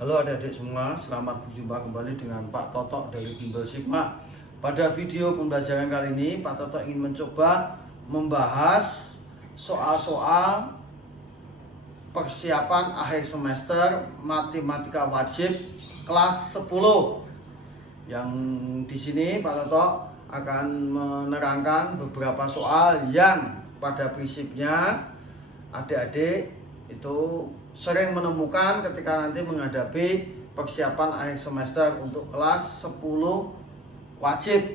Halo adik-adik semua, selamat berjumpa kembali dengan Pak Toto dari Bimbel Sigma. Pada video pembelajaran kali ini, Pak Toto ingin mencoba membahas soal-soal persiapan akhir semester matematika wajib kelas 10. Yang di sini Pak Toto akan menerangkan beberapa soal yang pada prinsipnya adik-adik itu sering menemukan ketika nanti menghadapi persiapan akhir semester untuk kelas 10 wajib.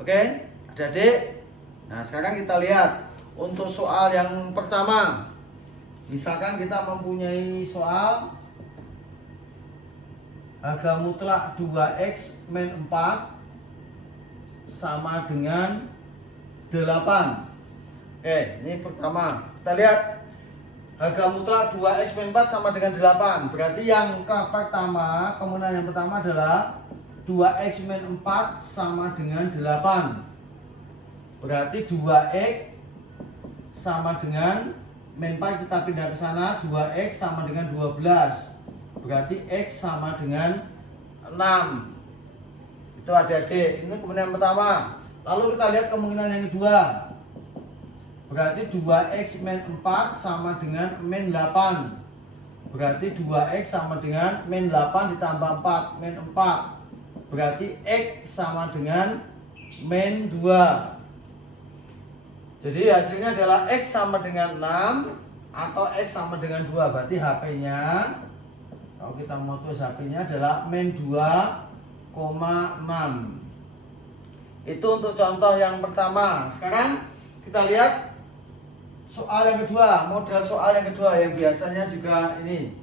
Oke, adik-adik. Nah, sekarang kita lihat untuk soal yang pertama. Misalkan kita mempunyai soal harga mutlak 2x min 4 sama dengan 8. Oke, ini pertama. Kita lihat harga mutlak 2x min 4 sama dengan 8. Berarti yang pertama, kemudian yang pertama adalah 2x min 4 sama dengan 8. Berarti 2x sama dengan min 4, kita pindah ke sana, 2x sama dengan 12. Berarti x sama dengan 6. Itu adik-adik. Ini kemudian yang pertama. Lalu kita lihat kemungkinan yang kedua. Berarti 2x min 4 sama dengan min 8. Berarti 2x sama dengan min 8 ditambah 4, min 4. Berarti x sama dengan min 2. Jadi hasilnya adalah x sama dengan 6 atau x sama dengan 2. Berarti HP-nya, kalau kita mau tulis HP-nya adalah min 2,6. Itu untuk contoh yang pertama. Sekarang kita lihat soal yang kedua, model soal yang kedua yang biasanya juga ini.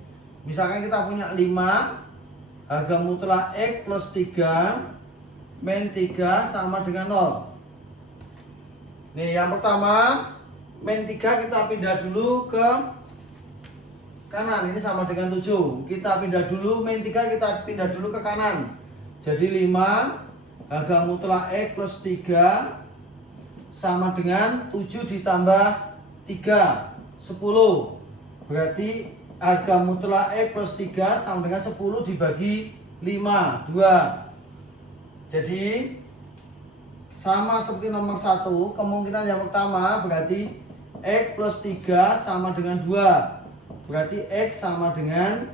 Misalkan kita punya 5, harga mutlak x plus 3 min 3 sama dengan 0. Nih, yang pertama min 3 kita pindah dulu ke kanan, ini sama dengan 7. Kita pindah dulu, min 3 kita pindah dulu ke kanan. Jadi 5 harga mutlak x plus 3 sama dengan 7 ditambah 3, 10. Berarti harga mutlak x plus 3 sama dengan 10 dibagi 5, 2. Jadi sama seperti nomor 1. Kemungkinan yang pertama berarti x plus 3 sama dengan 2. Berarti x sama dengan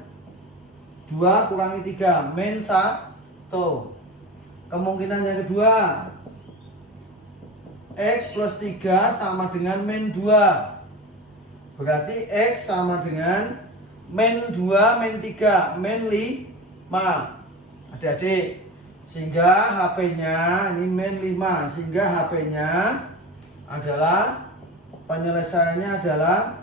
2 kurangi 3, min 1. Kemungkinan yang kedua, x plus 3 sama dengan min 2. Berarti x sama dengan min 2 min 3, min 5. Adik-adik, sehingga HP-nya ini min 5. Sehingga HP-nya adalah, penyelesaiannya adalah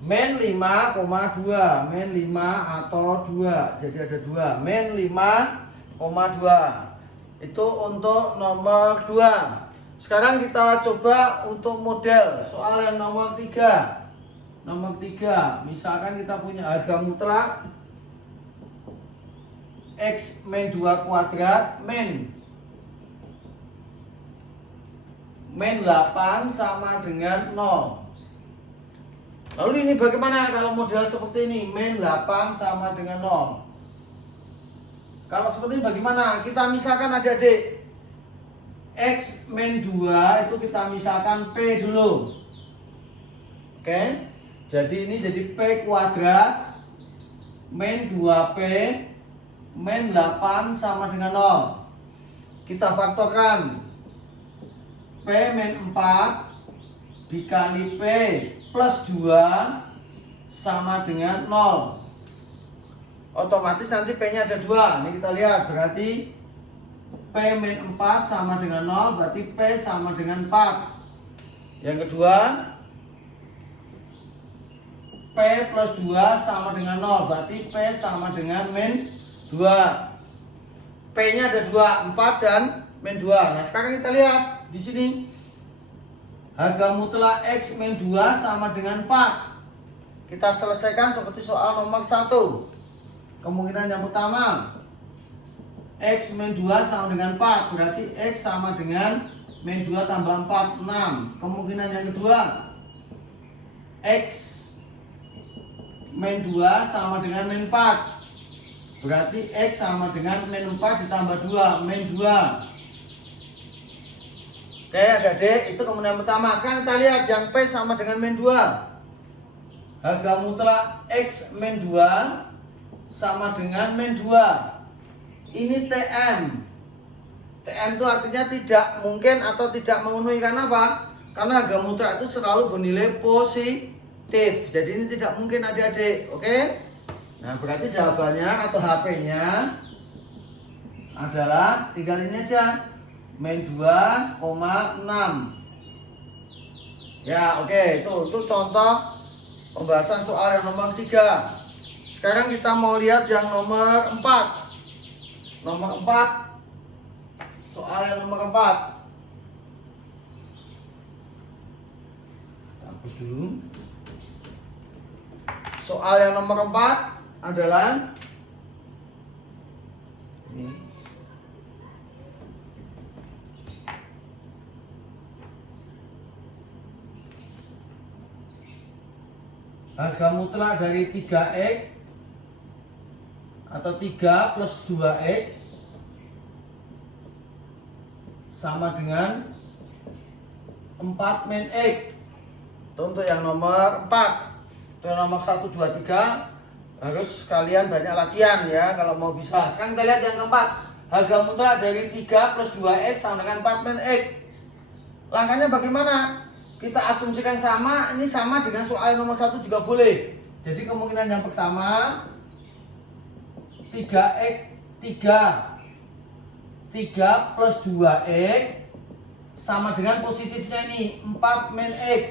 min 5,2. Min 5 atau 2. Jadi ada 2. Min 5,2. Itu untuk nomor 2. Sekarang kita coba untuk model soal yang nomor 3. Nomor 3, misalkan kita punya harga mutlak x min 2 kuadrat min 8 sama dengan 0. Lalu ini bagaimana kalau model seperti ini, min 8 sama dengan 0? Kalau seperti ini bagaimana? Kita misalkan adik-adik, x min 2 itu kita misalkan P dulu. Oke. Jadi ini jadi P kuadrat min 2P min 8 sama dengan 0. Kita faktorkan. P min 4 dikali P plus 2 sama dengan 0. Otomatis nanti P-nya ada 2. Ini kita lihat, berarti P min 4 sama dengan 0, berarti P sama dengan 4. Yang kedua, P plus 2 sama dengan 0, berarti P sama dengan min 2. P-nya ada 2, 4 dan min 2. Nah, sekarang kita lihat di sini. Harga mutlak x min 2 sama dengan 4. Kita selesaikan seperti soal nomor 1. Kemungkinan yang pertama, x min 2 sama dengan 4. Berarti x sama dengan min 2 tambah 4, 6. Kemungkinan yang kedua, x min 2 sama dengan min 4. Berarti X sama dengan min 4 ditambah 2, min 2. Oke adik-adik, itu kemudian pertama. Sekarang kita lihat yang P sama dengan min 2. Harga mutlak X min 2 sama dengan min 2. Ini TM. TM itu artinya tidak mungkin atau tidak memenuhi. Karena apa? Karena harga mutlak itu selalu bernilai positif. Jadi ini tidak mungkin adik-adik. Oke? Nah berarti jawabannya atau HP-nya adalah tinggal ini aja, min 2,6. Ya oke, itu contoh pembahasan soal yang nomor 3. Sekarang kita mau lihat yang nomor 4. Nomor 4, soal yang nomor 4. Hapus dulu. Soal yang nomor 4 adalah ini. Harga mutlak dari 3X atau 3 plus 2X sama dengan 4 min X. Itu untuk yang nomor 4. Untuk yang nomor 1, 2, 3 harus kalian banyak latihan ya kalau mau bisa. Sekarang kita lihat yang keempat. Harga mutlak dari 3 plus 2X sama dengan 4 min X. Langkahnya bagaimana? Kita asumsikan sama. Ini sama dengan soal nomor 1 juga boleh. Jadi kemungkinan yang pertama 3 plus 2X sama dengan positifnya ini 4 min X.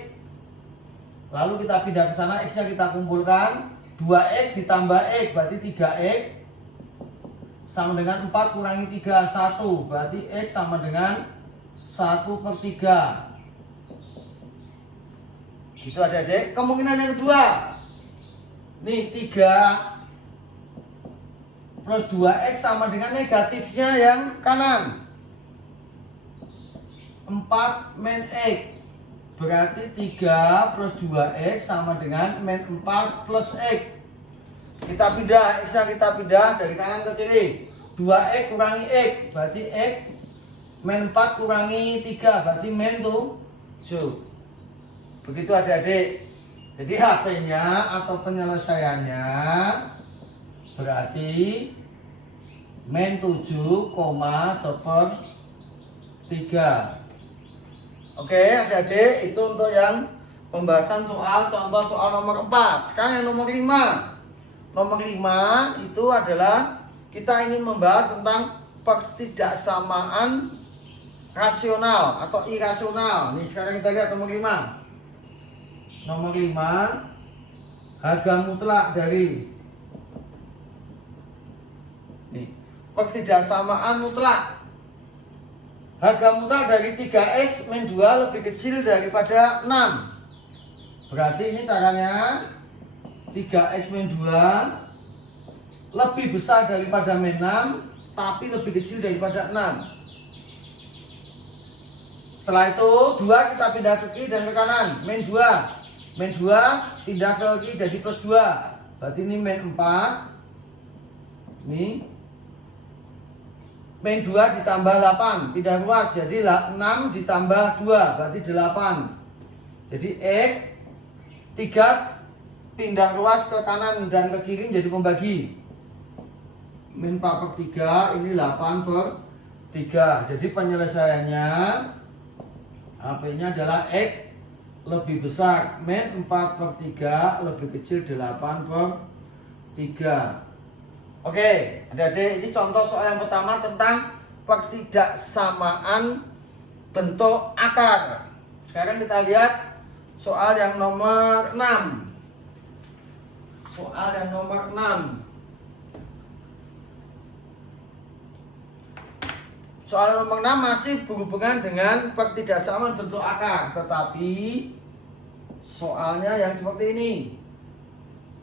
Lalu kita pindah ke sana, X nya kita kumpulkan, 2X ditambah X berarti 3X sama dengan 4 kurangi 3, 1. Berarti X sama dengan 1/3. Gitu adik-adik. Kemungkinan yang kedua, nih 3 plus 2X sama dengan negatifnya yang kanan, 4 min X. Berarti 3 plus 2X sama dengan min 4 plus X. Kita pindah, X nya kita pindah dari kanan ke kiri. 2X kurangi X berarti X, min 4 kurangi 3 berarti min 7. Begitu adik-adik. Jadi HP-nya atau penyelesaiannya berarti min 7,1/3. Oke adik-adik, itu untuk yang pembahasan soal contoh soal nomor 4. Sekarang yang nomor 5. Nomor 5 itu adalah kita ingin membahas tentang pertidaksamaan rasional atau irasional. Nih sekarang kita lihat nomor 5. Nomor 5, harga mutlak dari nih, pertidaksamaan mutlak. Harga mutlak dari 3X min 2 lebih kecil daripada 6. Berarti ini caranya 3X min 2 lebih besar daripada min 6 tapi lebih kecil daripada 6. Setelah itu 2 kita pindah ke kiri dan ke kanan, min 2. Min 2 pindah ke kiri jadi plus 2. Berarti ini min 4. Ini min 2 ditambah 8, pindah ruas jadi 6 ditambah 2 berarti 8. Jadi X 3 pindah ruas ke kanan dan ke kiri menjadi pembagi, min 4/3 ini 8/3. Jadi penyelesaiannya HP-nya adalah X lebih besar, min 4/3 lebih kecil 8/3. Oke, adik-adik, ini contoh soal yang pertama tentang pertidaksamaan bentuk akar. Sekarang kita lihat soal yang nomor 6. Soal yang nomor 6. Soal nomor 6 masih berhubungan dengan pertidaksamaan bentuk akar, tetapi soalnya yang seperti ini.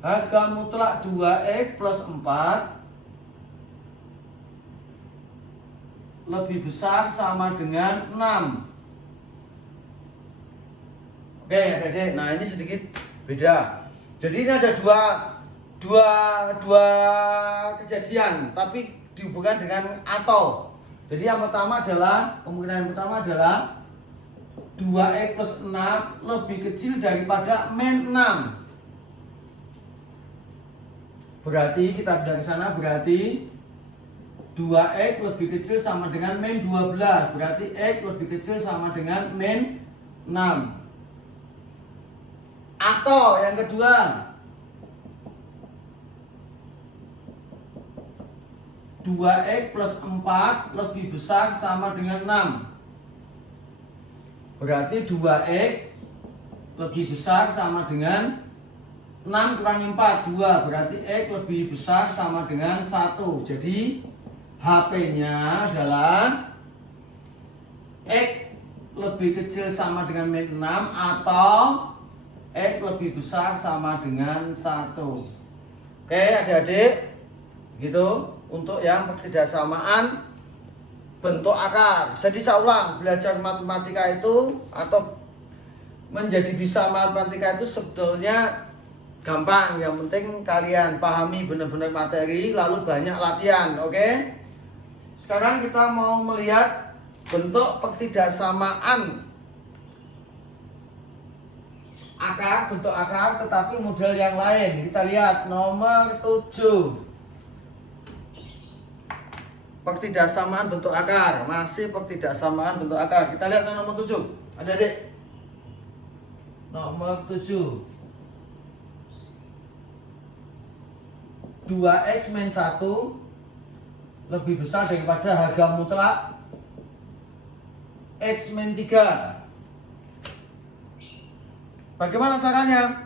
Harga mutlak 2X plus 4 lebih besar sama dengan 6. Oke, nah ini sedikit beda. Jadi ini ada dua kejadian tapi dihubungkan dengan atau. Jadi yang pertama adalah, kemungkinan yang pertama adalah 2x plus 6 lebih kecil daripada min 6. Berarti kita pindah ke sana, berarti 2x lebih kecil sama dengan min 12. Berarti x lebih kecil sama dengan min 6. Atau yang kedua, 2x plus 4 lebih besar sama dengan 6. Berarti 2x lebih besar sama dengan 6 kurangi 4, 2. Berarti x lebih besar sama dengan 1. Jadi HP-nya adalah x lebih kecil sama dengan min 6 atau x lebih besar sama dengan 1. Oke adik-adik, gitu untuk yang pertidaksamaan bentuk akar. Jadi saya ulang, belajar matematika itu atau menjadi bisa matematika itu sebetulnya gampang. Yang penting kalian pahami benar-benar materi, lalu banyak latihan. Oke? Sekarang kita mau melihat bentuk pertidaksamaan akar, bentuk akar tetapi model yang lain. Kita lihat nomor 7. Pertidaksamaan bentuk akar, masih pertidaksamaan bentuk akar. Kita lihat nomor 7. Adik-adik. Nomor 7. 2x min 1 lebih besar daripada harga mutlak x min 3. Bagaimana caranya?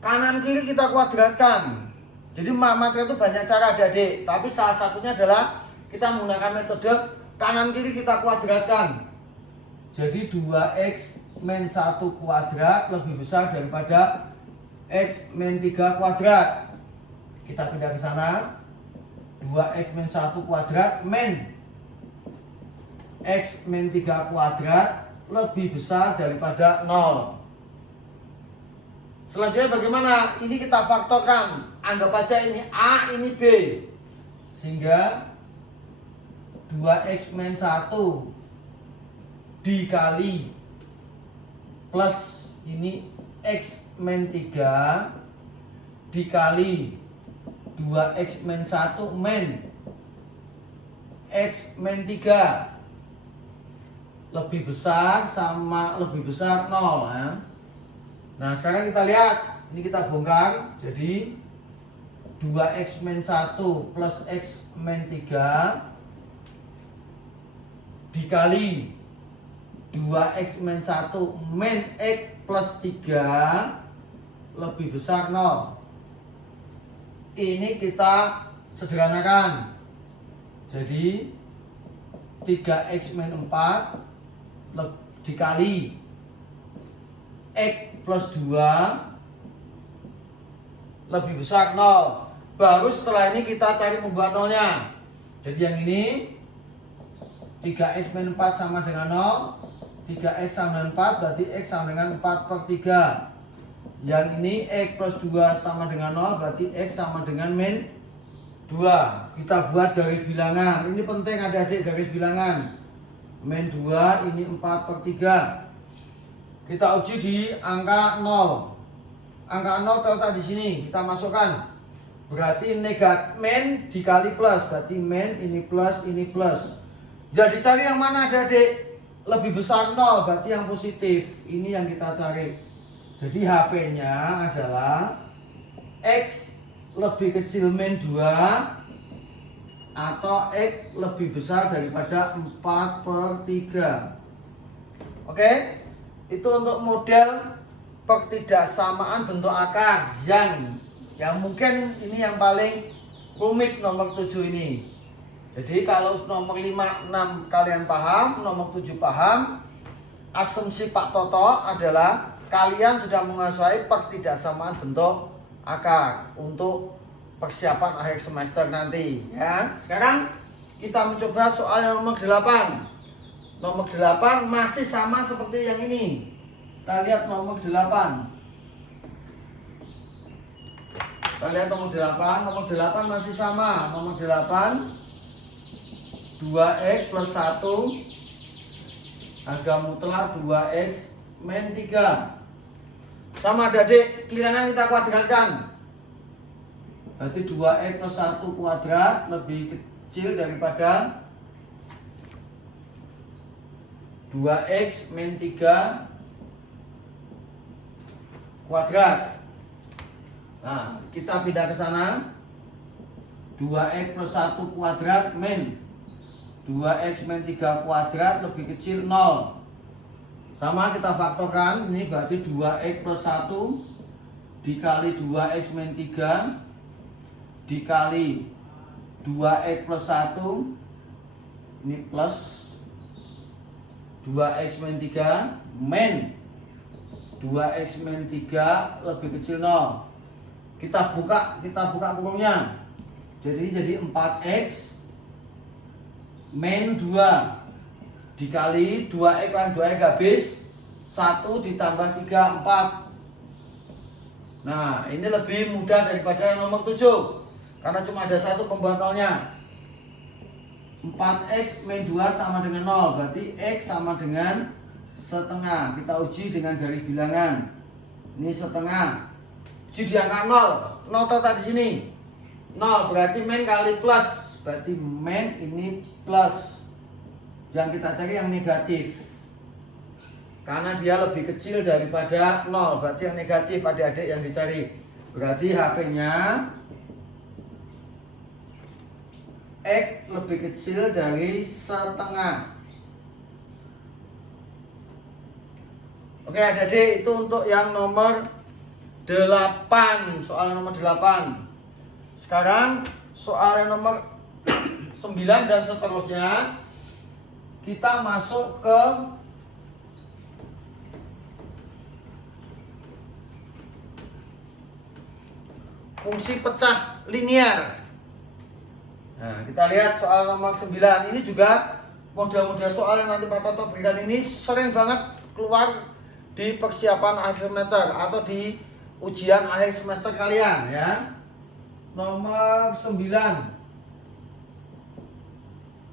Kanan kiri kita kuadratkan. Jadi matematika itu banyak cara adik-adik, tapi salah satunya adalah kita menggunakan metode kanan kiri kita kuadratkan. Jadi 2x min 1 kuadrat lebih besar daripada x min 3 kuadrat. Kita pindah ke sana. 2x min 1 kuadrat min x min 3 kuadrat lebih besar daripada 0. Selanjutnya bagaimana? Ini kita faktorkan. Anggap aja ini A, ini B. Sehingga 2x min 1 dikali plus ini x min 3 dikali 2x min 1 min x min 3 lebih besar 0 ya. Nah sekarang kita lihat, ini kita bongkar. Jadi 2x min 1 plus x min 3 dikali 2x min 1 min x plus 3 lebih besar 0. Ini kita sederhanakan. Jadi 3x min 4 dikali x plus 2 lebih besar 0. Baru setelah ini kita cari pembuat nolnya. Jadi yang ini 3x min 4 sama dengan 0. 3x sama dengan 4 berarti x sama dengan 4/3. Yang ini x plus 2 sama dengan 0 berarti x sama dengan min 2. Kita buat garis bilangan. Ini penting adik-adik, garis bilangan. Min 2 ini 4/3. Kita uji di angka 0. Angka 0 terletak di sini. Kita masukkan. Berarti negatif min dikali plus. Berarti min ini plus, ini plus. Jadi cari yang mana adik-adik? Lebih besar 0, berarti yang positif. Ini yang kita cari. Jadi HP-nya adalah X lebih kecil min 2 atau X lebih besar daripada 4/3. Oke? Itu untuk model pertidaksamaan bentuk akar yang mungkin ini yang paling rumit nomor 7 ini. Jadi kalau nomor 5, 6 kalian paham, nomor 7 paham, asumsi Pak Toto adalah kalian sudah menguasai pertidaksamaan bentuk akar untuk persiapan akhir semester nanti ya. Sekarang kita mencoba soal yang nomor 8. Nomor 8 masih sama seperti yang ini. Kita lihat nomor 8. Kita lihat nomor 8. Nomor 8 masih sama. Nomor 8 2x plus 1 harga mutlak 2x min 3. Sama adik-adik, kiri kanan kita kuadratkan. Berarti 2x plus 1 kuadrat lebih kecil daripada 2x min 3 kuadrat. Nah, kita pindah ke sana. 2x plus 1 kuadrat min 2x min 3 kuadrat lebih kecil 0. Sama kita faktorkan, ini berarti 2x plus 1 dikali 2x min 3 dikali 2x plus 1, ini plus 2x min 3 min 2x min 3 lebih kecil 0. Kita buka kurungnya. Jadi 4x min 2 dikali 2x kan 2x habis, 1 ditambah 3 4. Nah, ini lebih mudah daripada yang nomor 7 karena cuma ada satu pembuat nolnya. 4x min 2 sama dengan 0, berarti x sama dengan setengah. Kita uji dengan garis bilangan. Ini setengah. Uji di angka 0. 0 terletak di sini. 0 berarti min kali plus. Berarti min ini plus. Yang kita cari yang negatif. Karena dia lebih kecil daripada 0. Berarti yang negatif adik-adik yang dicari. Berarti HP-nya X lebih kecil dari setengah. Oke adik-adik, itu untuk yang nomor 8. Soal nomor 8. Sekarang soal yang nomor 9 dan seterusnya. Kita masuk ke fungsi pecah linear. Nah, kita lihat soal nomor 9. Ini juga model-model soal yang nanti Pak Toto berikan ini sering banget keluar di persiapan akhir semester atau di ujian akhir semester kalian ya. Nomor 9.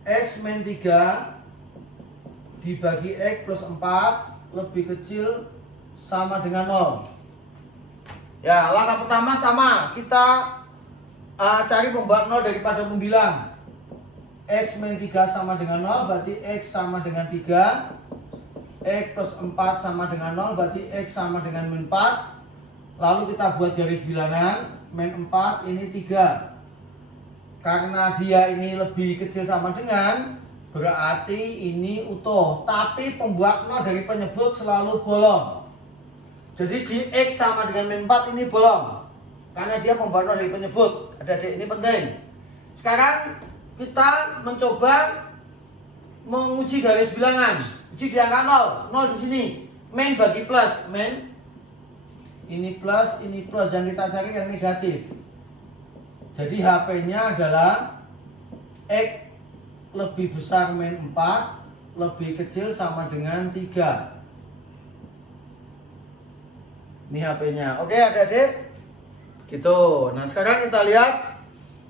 X min 3 dibagi X plus 4 lebih kecil sama dengan 0. Ya, langkah pertama sama. Kita cari pembuat 0 daripada pembilang. X min 3 sama dengan 0, berarti X sama dengan 3. X plus 4 sama dengan 0, berarti X sama dengan min 4. Lalu kita buat garis bilangan. Min 4 ini 3. Karena dia ini lebih kecil sama dengan, berarti ini utuh. Tapi pembuat 0 dari penyebut selalu bolong. Jadi di X sama dengan min 4 ini bolong. Karena dia pembuat 0 dari penyebut. Adik-adik ini penting. Sekarang kita mencoba menguji garis bilangan. Uji di angka 0. 0 di sini. Min bagi plus. Min. Ini plus, ini plus. Yang kita cari yang negatif. Jadi HP-nya adalah X lebih besar min 4 lebih kecil sama dengan 3. Ini HP-nya. Oke adik-adik. Gitu. Nah sekarang kita lihat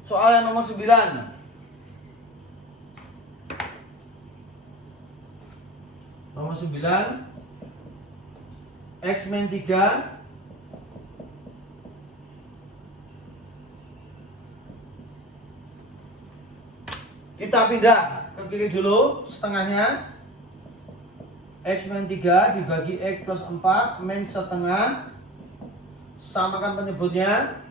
soal yang nomor 9. Nomor 9 X min 3 kita pindah ke kiri dulu setengahnya. X min 3 dibagi X plus 4 min setengah. Samakan penyebutnya.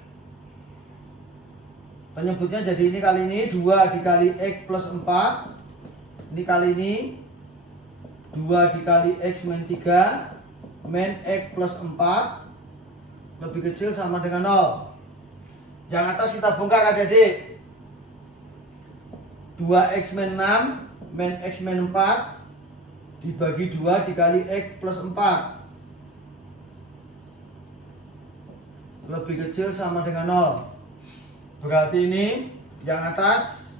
Penyebutnya jadi ini kali ini 2 dikali X plus 4. Ini kali ini 2 dikali X min 3 min X plus 4 lebih kecil sama dengan 0. Yang atas kita bongkar adik-adik. 2x min 6 min x min 4 dibagi 2 dikali x plus 4 lebih kecil sama dengan 0. Berarti ini yang atas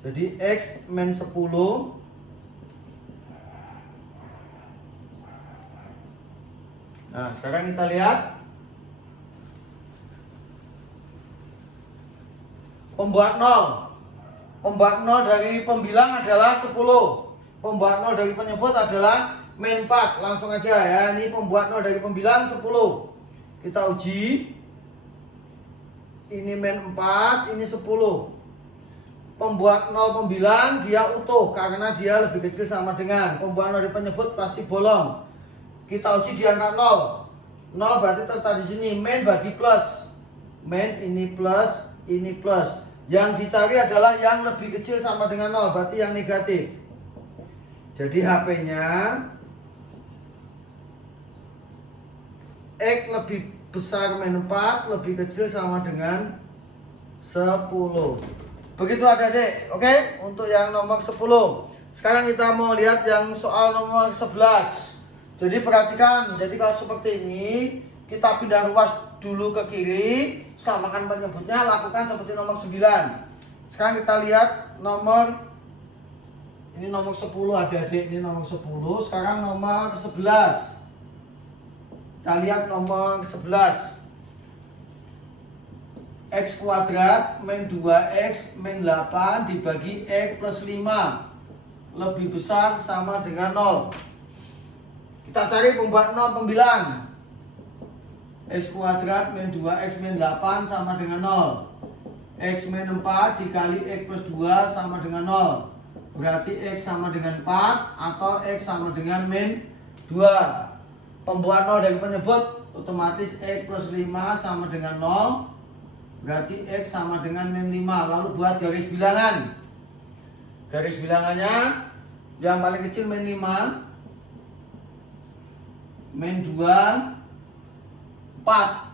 jadi x min 10 Nah sekarang kita lihat Pembuat 0. Pembuat 0 dari pembilang adalah 10. Pembuat 0 dari penyebut adalah min 4. Langsung aja ya. Ini pembuat 0 dari pembilang 10. Kita uji. Ini min 4, ini 10. Pembuat 0 pembilang dia utuh karena dia lebih kecil sama dengan. Pembuat 0 dari penyebut pasti bolong. Kita uji di angka 0. 0 berarti terletak di sini. Min bagi plus. Min ini plus, ini plus. Yang dicari adalah yang lebih kecil sama dengan 0, berarti yang negatif. Jadi HP-nya X lebih besar min 4, lebih kecil sama dengan 10. Begitu adik-adik, oke? Untuk yang nomor 10. Sekarang kita mau lihat yang soal nomor 11. Jadi perhatikan, jadi kalau seperti ini, kita pindah ruas dulu ke kiri, samakan penyebutnya, lakukan seperti nomor 9. Sekarang kita lihat ini nomor 10 adik-adik, ini nomor 10. Sekarang nomor 11. Kita lihat nomor 11. X kuadrat min 2X min 8 dibagi X plus 5 lebih besar sama dengan 0. Kita cari pembuat 0 pembilang. X kuadrat min 2X min 8 sama dengan 0. X min 4 dikali X plus 2 sama dengan 0. Berarti X sama dengan 4 atau X sama dengan min 2. Pembuat 0 dari penyebut otomatis X plus 5 sama dengan 0. Berarti X sama dengan min 5. Lalu buat garis bilangan. Garis bilangannya yang paling kecil min 5, min 2, 4.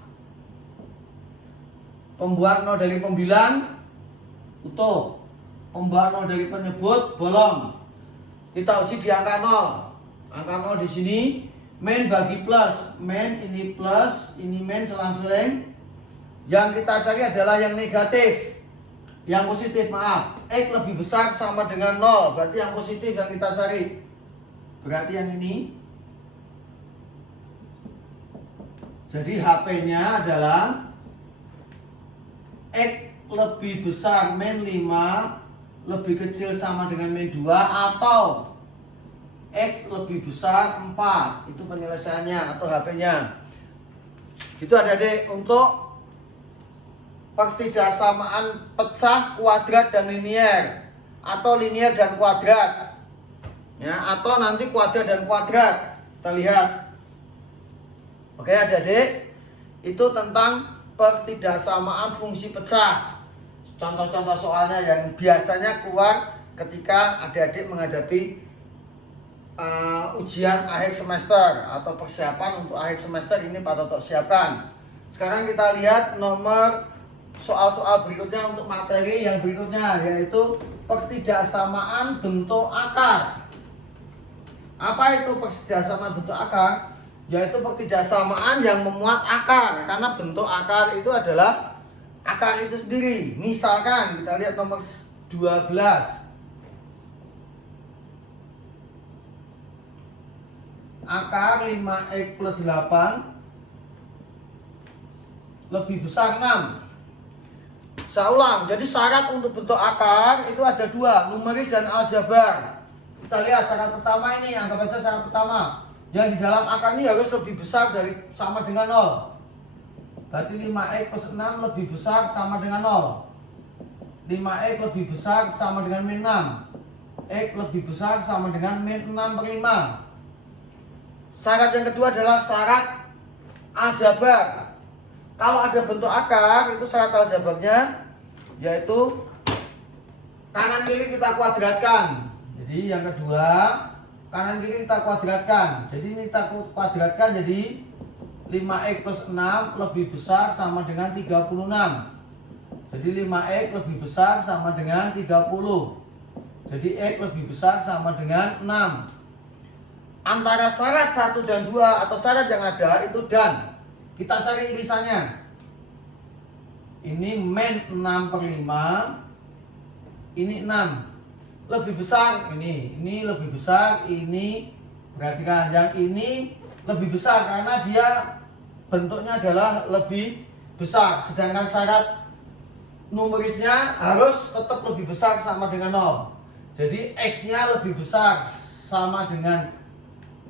Pembuat 0 dari pembilang utuh. Pembuat 0 dari penyebut bolong. Kita uji di angka 0. Angka 0 di sini min bagi plus. Min ini plus, ini min selang-seling. Yang kita cari adalah yang negatif. Yang positif, maaf. X lebih besar sama dengan 0. Berarti yang positif yang kita cari. Berarti yang ini. Jadi HP-nya adalah X lebih besar min 5 lebih kecil sama dengan min 2 atau X lebih besar 4. Itu penyelesaiannya atau HP-nya. Itu adik-adik untuk pertidaksamaan pecah, kuadrat dan linier, atau linier dan kuadrat. Ya, atau nanti kuadrat dan kuadrat. Kita lihat. Oke adik-adik, itu tentang pertidaksamaan fungsi pecah. Contoh-contoh soalnya yang biasanya keluar ketika adik-adik menghadapi ujian akhir semester atau persiapan untuk akhir semester ini Pak Toto siapkan. Sekarang kita lihat nomor soal-soal berikutnya untuk materi yang berikutnya, yaitu pertidaksamaan bentuk akar. Apa itu pertidaksamaan bentuk akar? Yaitu pertidaksamaan yang memuat akar, karena bentuk akar itu adalah akar itu sendiri. Misalkan kita lihat nomor 12. Akar 5x plus 8 lebih besar 6. Saya ulang, jadi syarat untuk bentuk akar itu ada dua, numeris dan aljabar. Kita lihat syarat pertama ini, anggap aja syarat pertama. Yang di dalam akar ini harus lebih besar dari sama dengan 0. Berarti 5x plus 6 lebih besar sama dengan 0. 5x lebih besar sama dengan min 6. X lebih besar sama dengan min 6 per 5. Syarat yang kedua adalah syarat aljabar. Kalau ada bentuk akar, itu syarat aljabarnya yaitu kanan kiri kita kuadratkan. Jadi yang kedua, kanan kiri kita kuadratkan. Jadi ini kita kuadratkan jadi 5x plus 6 lebih besar sama dengan 36. Jadi 5x lebih besar sama dengan 30. Jadi x lebih besar sama dengan 6. Antara syarat 1 dan 2 atau syarat yang ada itu dan. Kita cari irisannya. Ini min 6 per 5. Ini 6. Lebih besar ini lebih besar, ini perhatikan yang ini lebih besar karena dia bentuknya adalah lebih besar. Sedangkan syarat numerisnya harus tetap lebih besar sama dengan 0. Jadi X-nya lebih besar sama dengan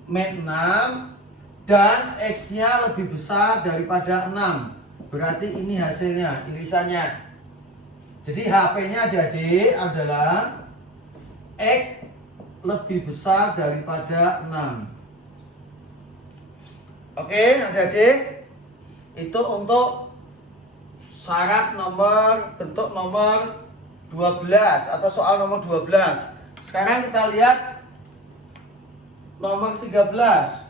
min 6 dan X-nya lebih besar daripada 6. Berarti ini hasilnya, irisannya. Jadi HP-nya adik-adik adalah X lebih besar daripada 6. Oke adik-adik, itu untuk syarat bentuk nomor 12 atau soal nomor 12. Sekarang kita lihat nomor 13.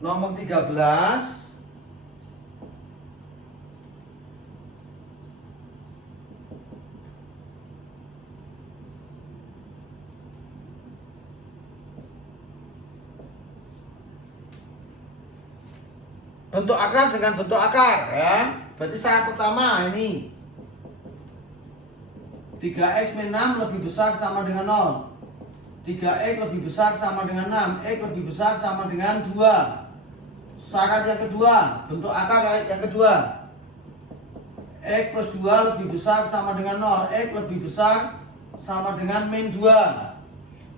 Nomor 13 bentuk akar dengan bentuk akar ya. Berarti syarat pertama ini 3x min 6 lebih besar sama dengan 0. 3x lebih besar sama dengan 6. X lebih besar sama dengan 2. Syarat yang kedua, bentuk akar yang kedua, X plus 2 lebih besar sama dengan 0. X lebih besar sama dengan min 2.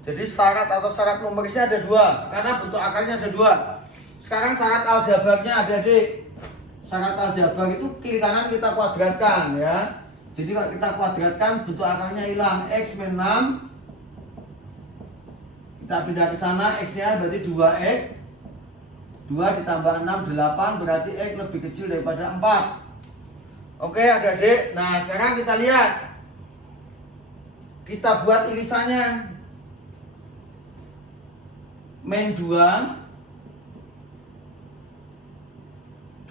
Jadi syarat atau syarat numerisnya ada 2 karena bentuk akarnya ada 2. Sekarang syarat aljabarnya adik-adik. Syarat aljabar itu kiri kanan kita kuadratkan ya. Jadi kalau kita kuadratkan bentuk akarnya hilang. X min 6 kita pindah ke sana, X-nya berarti 2x. 2 ditambah 6 8 berarti X lebih kecil daripada 4. Oke adik-adik. Nah sekarang kita lihat, kita buat irisannya. Min 2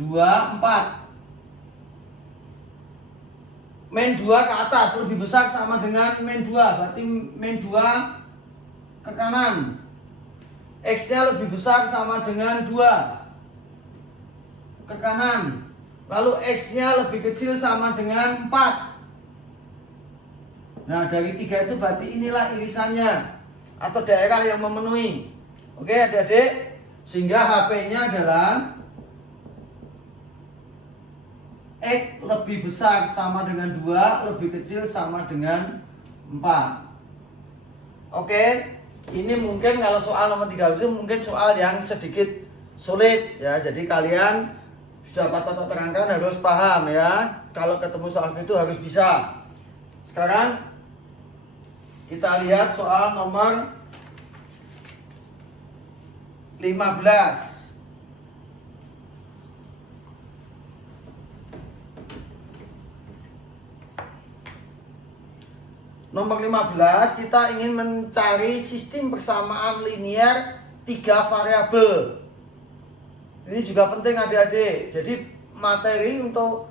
4. Min 2 ke atas lebih besar sama dengan min 2. Berarti min 2 ke kanan. X-nya lebih besar sama dengan 2 ke kanan. Lalu X-nya lebih kecil sama dengan 4. Nah dari 3 itu berarti inilah irisannya atau daerah yang memenuhi. Oke adik-adik. Sehingga HP-nya adalah X lebih besar sama dengan 2, lebih kecil sama dengan 4. Oke, ini mungkin kalau soal nomor 13 itu mungkin soal yang sedikit sulit ya. Jadi kalian sudah patut terangkan harus paham ya. Kalau ketemu soal itu harus bisa. Sekarang kita lihat soal nomor 15. Nomor 15 kita ingin mencari sistem persamaan linear 3 variabel. Ini juga penting adik-adik. Jadi materi untuk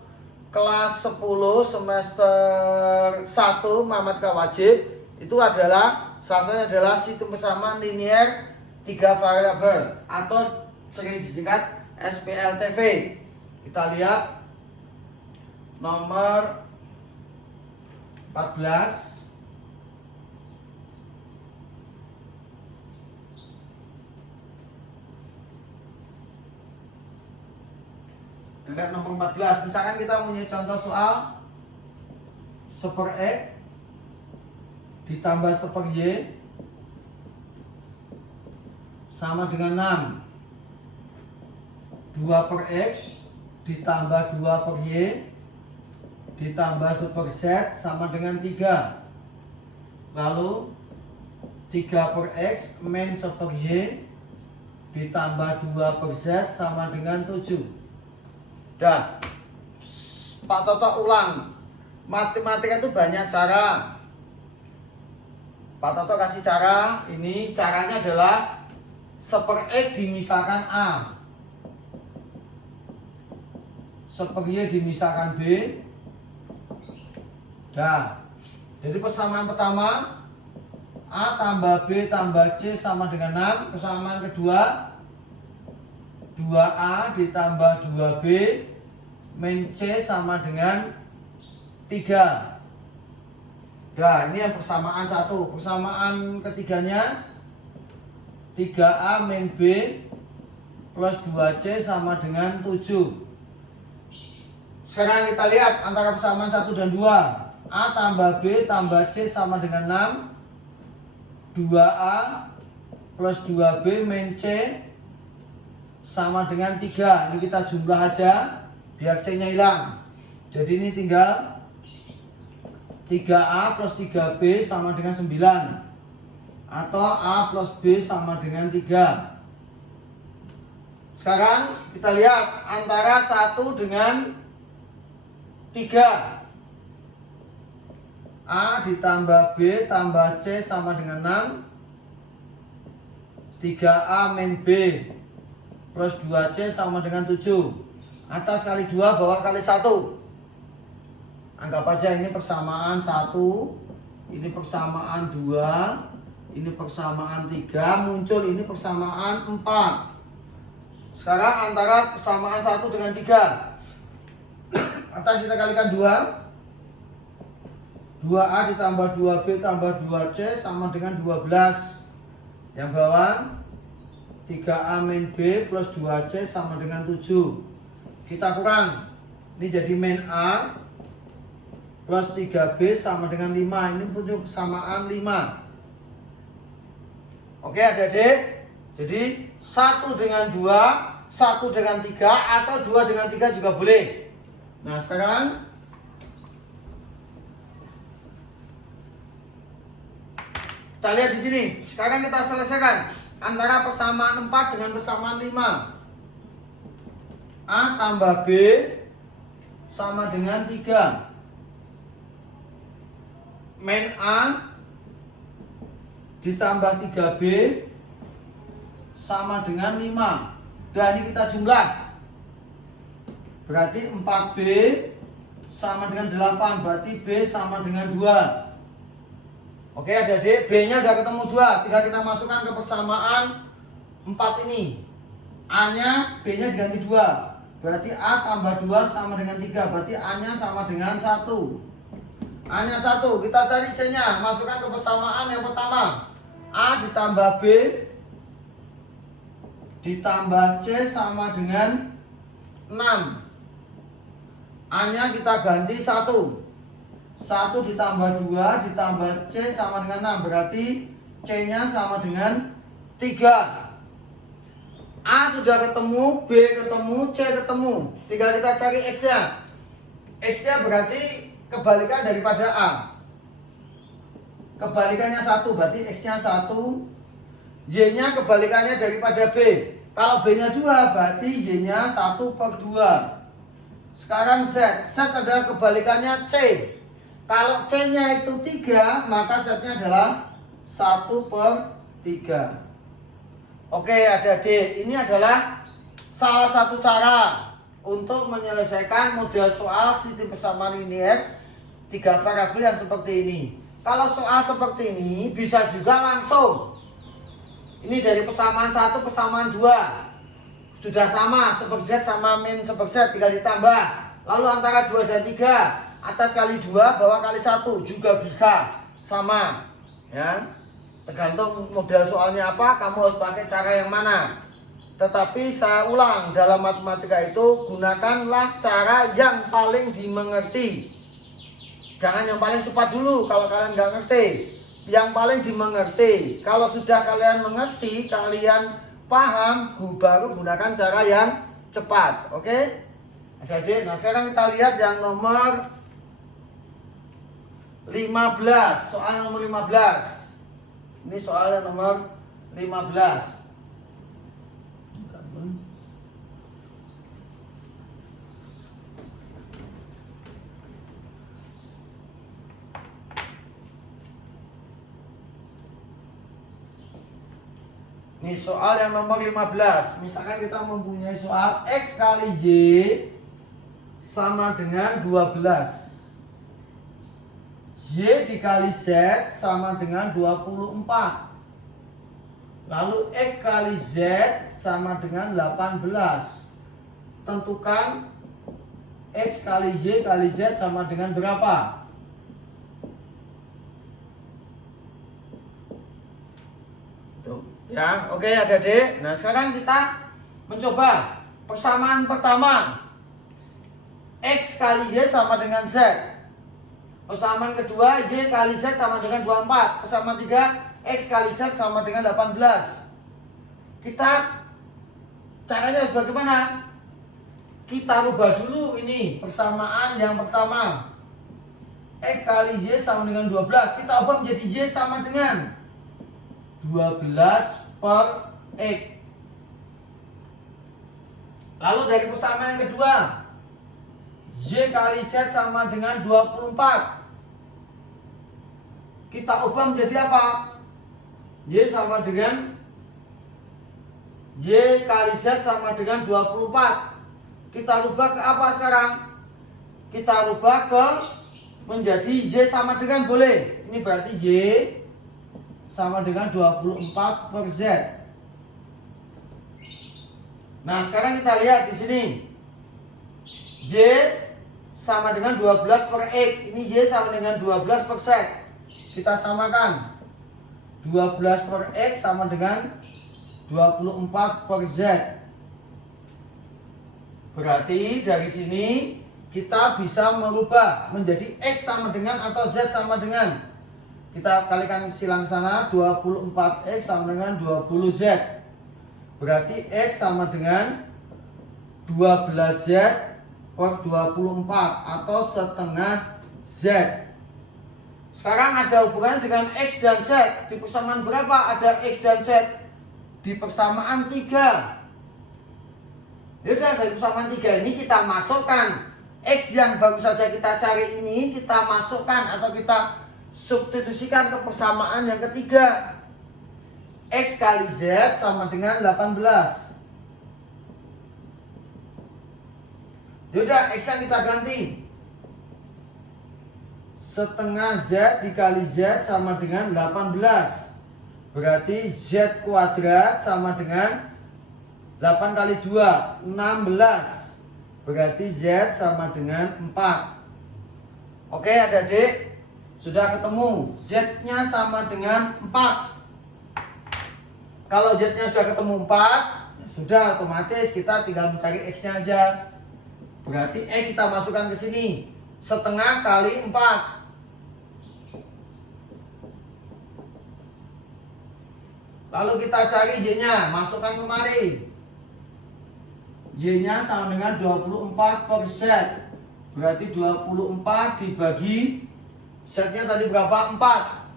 kelas 10 semester 1 matematika wajib itu adalah salah satunya adalah sistem persamaan linear 3 variabel atau sering disingkat SPLTV. Kita lihat nomor 14. Lihat nomor 14. Misalkan kita punya contoh soal seper X ditambah seper Y sama dengan 6. 2 per X ditambah 2 per Y ditambah seper Z sama dengan 3. Lalu 3 per X min seper Y ditambah 2 per Z sama dengan 7. Dah, Pak Toto ulang. Matematika itu banyak cara. Pak Toto kasih cara. Ini caranya adalah seper X dimisalkan A, seper Y dimisalkan B. Dah. Jadi persamaan pertama A tambah B tambah C sama dengan 6. Persamaan kedua 2A ditambah 2B min C sama dengan 3. Nah ini yang persamaan satu. Persamaan ketiganya 3A min B plus 2C sama dengan 7. Sekarang kita lihat antara persamaan 1 dan 2. A tambah B tambah C sama dengan 6. 2A plus 2B min C sama dengan 3. Ini kita jumlah aja biar C nya hilang. Jadi ini tinggal 3A plus 3B sama dengan 9. Atau A plus B sama dengan 3. Sekarang kita lihat antara 1 dengan 3. A ditambah B tambah C sama dengan 6. 3A min B plus 2C sama dengan 7. Atas kali 2 bawah kali 1. Anggap aja ini persamaan 1, ini persamaan 2, ini persamaan 3, muncul ini persamaan 4. Sekarang antara persamaan 1 dengan 3. Atas kita kalikan 2. 2A ditambah 2B tambah 2C sama dengan 12. Yang bawah 3A min B plus 2C sama dengan 7. Kita kurang. Ini jadi min A plus 3B sama dengan 5. Ini punya persamaan 5. Oke adik-adik. Jadi 1 dengan 2, 1 dengan 3, atau 2 dengan 3 juga boleh. Nah sekarang kita lihat di sini. Sekarang kita selesaikan antara persamaan 4 dengan persamaan 5. A tambah B sama dengan 3. Min A ditambah 3B sama dengan 5. Dan ini kita jumlah. Berarti 4B sama dengan 8. Berarti B sama dengan 2. Oke adik-adik, B nya sudah ketemu 2. Tinggal kita masukkan ke persamaan 4 ini. A nya, B nya diganti 2. Berarti A tambah 2 sama dengan 3. Berarti A nya sama dengan 1. A nya 1, kita cari C nya. Masukkan ke persamaan yang pertama. A ditambah B ditambah C sama dengan 6. A nya kita ganti 1. 1 ditambah 2 ditambah C sama dengan 6. Berarti C nya sama dengan 3. A sudah ketemu, B ketemu, C ketemu. Tinggal kita cari X nya. X nya berarti kebalikan daripada A. Kebalikannya 1, berarti X nya 1. Y nya kebalikannya daripada B. Kalau B nya 2, berarti Y nya 1/2. Sekarang Z. Z adalah kebalikannya C. Kalau C nya itu 3, maka Z nya adalah 1/3. Oke adik-adik, ini adalah salah satu cara untuk menyelesaikan model soal sistem persamaan linier 3 variabel yang seperti ini. Kalau soal seperti ini bisa juga langsung. Ini dari persamaan 1 persamaan 2. Sudah sama, seperti Z sama min seperti Z, tinggal ditambah. Lalu antara 2 dan 3, atas kali 2, bawah kali 1 juga bisa sama. Ya. Tergantung model soalnya apa, kamu harus pakai cara yang mana. Tetapi saya ulang, dalam matematika itu gunakanlah cara yang paling dimengerti. Jangan yang paling cepat dulu kalau kalian nggak ngerti. Yang paling dimengerti. Kalau sudah kalian mengerti, kalian paham, baru gunakan cara yang cepat. Oke? Adik-adik, nah sekarang kita lihat yang nomor 15. Soal nomor 15. Ini soal yang nomor 15. Ini soal yang nomor 15. Misalkan kita mempunyai soal X kali Y sama dengan 12. Y dikali Z sama dengan 24. Lalu X kali Z sama dengan 18. Tentukan X kali Y kali Z sama dengan berapa? Tuh, ya, oke adik-adik. Nah sekarang kita mencoba persamaan pertama, X kali Y sama dengan Z. Persamaan kedua, Y kali Z sama dengan 24. Persamaan tiga, X kali Z sama dengan 18. Kita caranya bagaimana? Kita rubah dulu ini persamaan yang pertama, X kali Y sama dengan 12. Kita ubah menjadi Y sama dengan 12 per X. Lalu dari persamaan yang kedua, Y kali Z sama dengan 24. Kita ubah menjadi apa? Y sama dengan Y kali Z sama dengan 24. Kita rubah ke apa sekarang? Kita rubah ke menjadi Y sama dengan, boleh. Ini berarti Y sama dengan 24 per Z. Nah, sekarang kita lihat di sini. Y sama dengan 12 per X. Ini Y sama dengan 12 per Z. Kita samakan. 12 per X sama dengan 24 per Z. Berarti dari sini kita bisa merubah menjadi X sama dengan atau Z sama dengan. Kita kalikan silang sana, 24X sama dengan 20Z. Berarti X sama dengan 12Z per 24 atau setengah Z. Sekarang ada hubungannya dengan X dan Z. Di persamaan berapa ada X dan Z? Di persamaan 3. Yaudah, dari persamaan 3 ini kita masukkan X yang baru saja kita cari ini, kita masukkan atau kita substitusikan ke persamaan yang ketiga. X kali Z sama dengan 18. Yaudah, X yang kita ganti. Setengah Z dikali Z sama dengan 18. Berarti Z kuadrat sama dengan 8 kali 2, 16. Berarti Z sama dengan 4. Oke adik-adik, sudah ketemu. Z-nya sama dengan 4. Kalau Z-nya sudah ketemu 4, sudah otomatis kita tinggal mencari X-nya aja. Berarti X kita masukkan ke sini. Setengah kali 4. Lalu kita cari Y-nya, masukkan kemari. Y-nya sama dengan 24 per Z. Berarti 24 dibagi Z-nya tadi berapa? 4.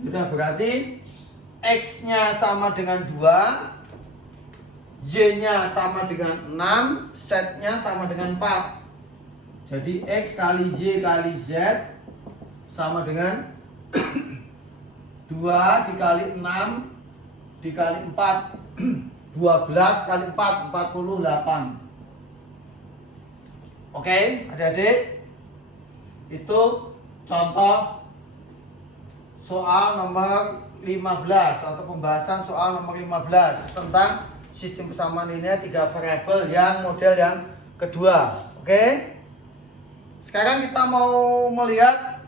Sudah, berarti X-nya sama dengan 2, Y-nya sama dengan 6, Z-nya sama dengan 4. Jadi X kali Y kali Z sama dengan 2 dikali 6 dikali 4, 12 kali 4, 48. Oke adik-adik, itu contoh soal nomor 15 atau pembahasan soal nomor 15 tentang sistem persamaan linear 3 variabel yang model yang kedua. Oke, sekarang kita mau melihat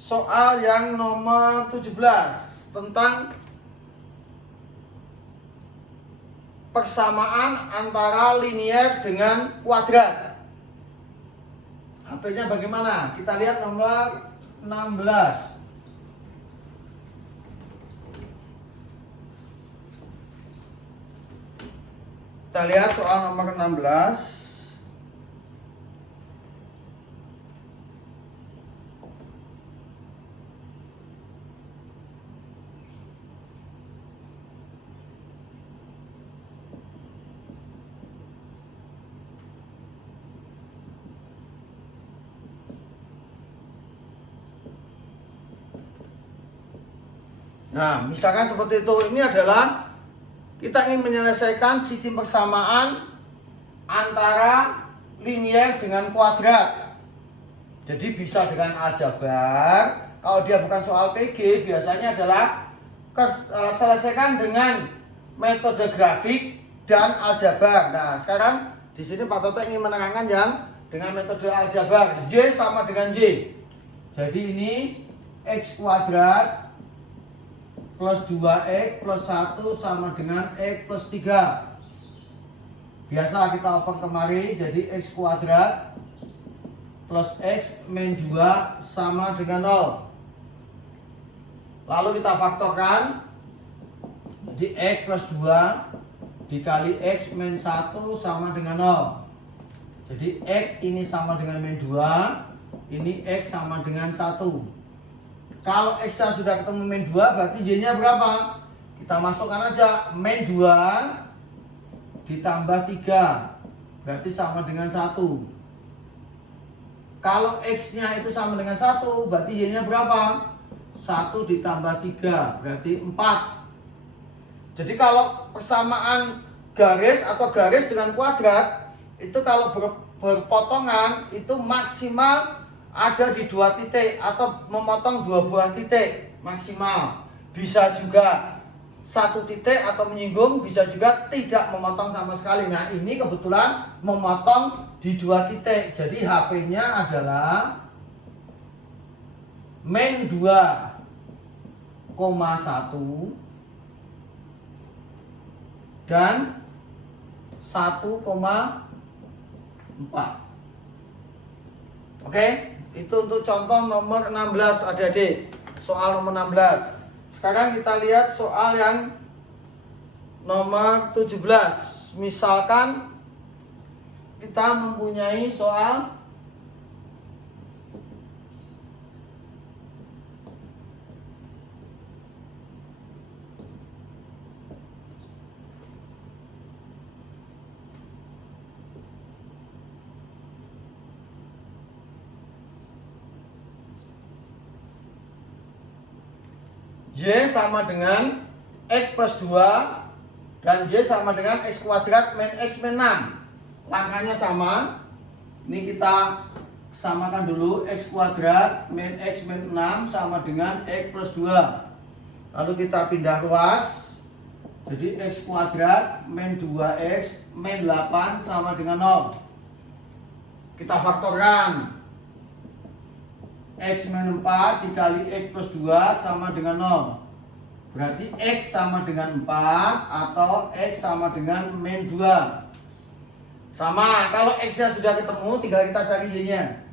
soal yang nomor 17 tentang persamaan antara linear dengan kuadrat. HP-nya bagaimana? Kita lihat nomor 16. Kita lihat soal nomor 16. Nah, misalkan seperti itu. Ini adalah kita ingin menyelesaikan sistem persamaan antara linear dengan kuadrat. Jadi bisa dengan aljabar. Kalau dia bukan soal PG, biasanya adalah selesaikan dengan metode grafik dan aljabar. Nah, sekarang di sini Pak Toto ingin menerangkan yang dengan metode aljabar. Y sama dengan Y. Jadi ini X kuadrat plus 2X plus 1 sama dengan X plus 3. Biasa kita open kemari, jadi X kuadrat plus X min 2 sama dengan 0. Lalu kita faktorkan, jadi X plus 2 dikali X min 1 sama dengan 0. Jadi X ini sama dengan min 2, ini X sama dengan 1. Kalau X-nya sudah ketemu min 2, berarti Y-nya berapa? Kita masukkan aja min 2 ditambah 3, berarti sama dengan 1. Kalau X-nya itu sama dengan 1, berarti Y-nya berapa? 1 ditambah 3, berarti 4. Jadi kalau persamaan garis atau garis dengan kuadrat, itu kalau berpotongan itu maksimal ada di 2 titik atau memotong 2 buah titik maksimal. Bisa juga 1 titik atau menyinggung, bisa juga tidak memotong sama sekali. Nah, ini kebetulan memotong di 2 titik. Jadi HP-nya adalah min 2,1 dan 1,4. Oke, itu untuk contoh nomor 16 adik-adik. Soal nomor 16. Sekarang kita lihat soal yang nomor 17. Misalkan kita mempunyai soal Y sama dengan X plus 2 dan Y sama dengan X kuadrat min X min 6. Langkahnya sama. Ini kita samakan dulu. X kuadrat min X min 6 sama dengan X plus 2. Lalu kita pindah ruas. Jadi X kuadrat min 2X min 8 sama dengan 0. Kita faktorkan. X min 4 dikali X plus 2 sama dengan 0. Berarti X sama dengan 4 atau X sama dengan min 2. Sama, kalau X-nya sudah ketemu tinggal kita cari Y-nya.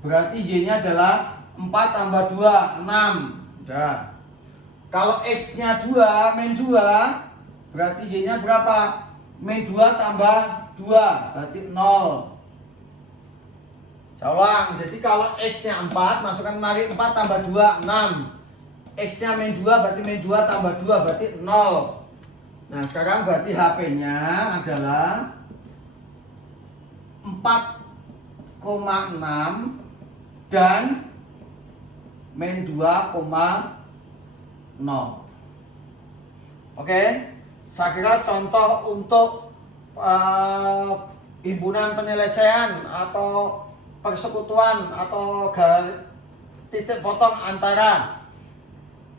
Berarti Y-nya adalah 4 tambah 2, 6. Udah. Kalau X-nya 2, min 2, berarti Y-nya berapa? Min 2 tambah 2, berarti 0. Ulang, jadi kalau X-nya 4, masukkan kemari 4 tambah 2, 6. X-nya min 2, berarti min 2 tambah 2, berarti 0. Nah, sekarang berarti HP-nya adalah 4,6 dan min 2,0. Oke, saya kira contoh untuk himpunan penyelesaian atau persekutuan atau titik potong antara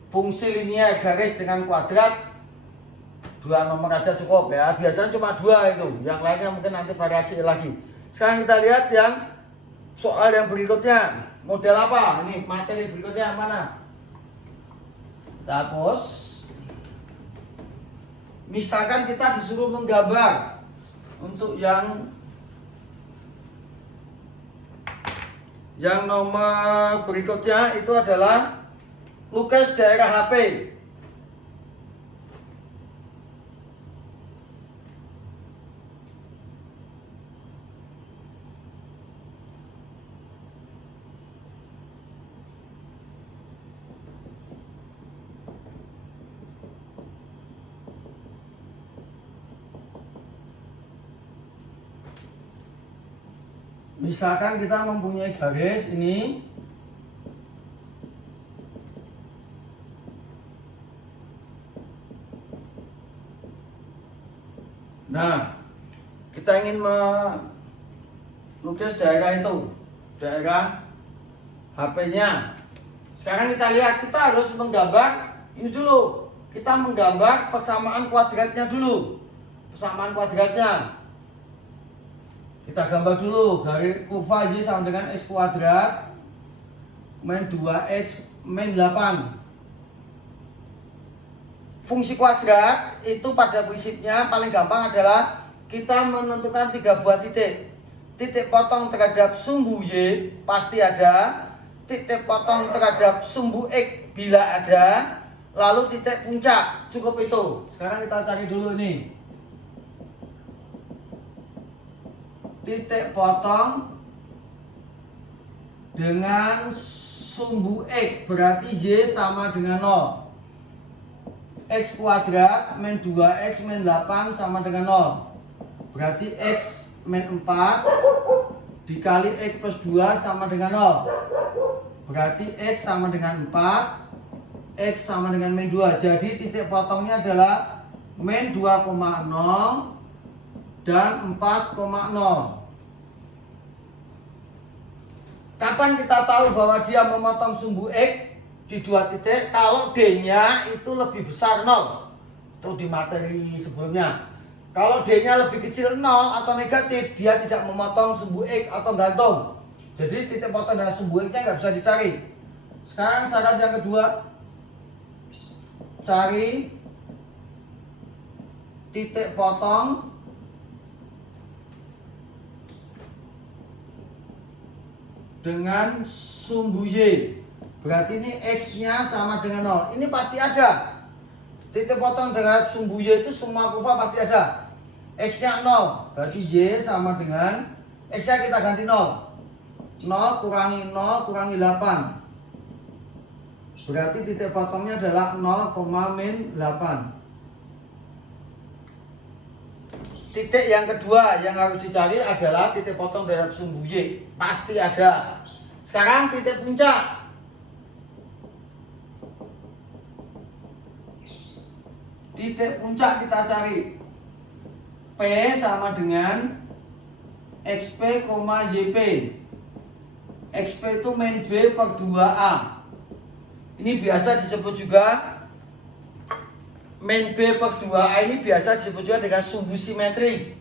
fungsi linear garis dengan kuadrat, 2 nomor aja cukup ya. Biasanya cuma 2 itu, yang lainnya mungkin nanti variasi lagi. Sekarang kita lihat yang soal yang berikutnya. Model apa? Ini materi berikutnya yang mana? Kita hapus. Misalkan kita disuruh menggambar untuk yang nomor berikutnya itu adalah lukis daerah HP. Misalkan kita mempunyai garis ini. Nah, kita ingin melukis daerah itu, daerah HP-nya. Sekarang kita lihat, kita harus menggambar ini dulu. Kita menggambar persamaan kuadratnya dulu. Persamaan kuadratnya. Kita gambar dulu, garis kurva Y sama dengan X kuadrat min 2X min 8. fungsi kuadrat itu pada prinsipnya paling gampang adalah kita menentukan 3 buah titik. Titik potong terhadap sumbu Y pasti ada, titik potong terhadap sumbu X bila ada, lalu titik puncak. Cukup itu. Sekarang kita cari dulu ini. Titik potong dengan sumbu X berarti Y sama dengan 0. X kuadrat min 2X min 8 sama dengan 0. Berarti X min 4 dikali X plus 2 sama dengan 0. Berarti X sama dengan 4, X sama dengan min 2. Jadi titik potongnya adalah min 2,0 dan 4,0. Kapan kita tahu bahwa dia memotong sumbu X di 2 titik? Kalau D-nya itu lebih besar 0. Itu di materi sebelumnya. Kalau D-nya lebih kecil 0 atau negatif, dia tidak memotong sumbu X atau gantung. Jadi titik potong dari sumbu X-nya nggak bisa dicari. Sekarang syarat yang kedua, cari titik potong dengan sumbu Y. Berarti ini X-nya sama dengan 0. Ini pasti ada. Titik potong dengan sumbu Y itu semua kurva pasti ada. X-nya 0. Berarti Y sama dengan X-nya kita ganti 0. 0 kurangi 0 kurangi 8. Berarti titik potongnya adalah 0,-8. Titik yang kedua yang harus dicari adalah titik potong terhadap sumbu Y. Pasti ada. Sekarang titik puncak. Titik puncak kita cari. P sama dengan XP, YP. XP itu min B per 2A. Ini biasa disebut juga min B per 2A ini biasa disebut juga dengan sumbu simetri.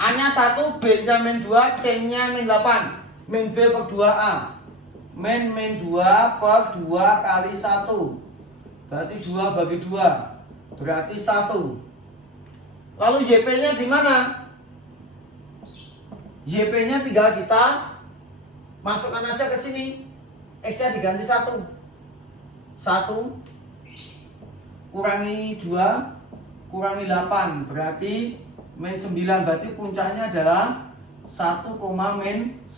A-nya 1, B-nya min 2, C-nya min 8. Min B per 2A. Min 2 per 2 kali 1. Berarti 2 bagi 2. Berarti 1. Lalu YP-nya di mana? YP-nya tinggal kita masukkan aja ke sini. X-nya diganti 1. 1 kurangi 2 kurangi 8 berarti min 9. Berarti puncaknya adalah 1,-9.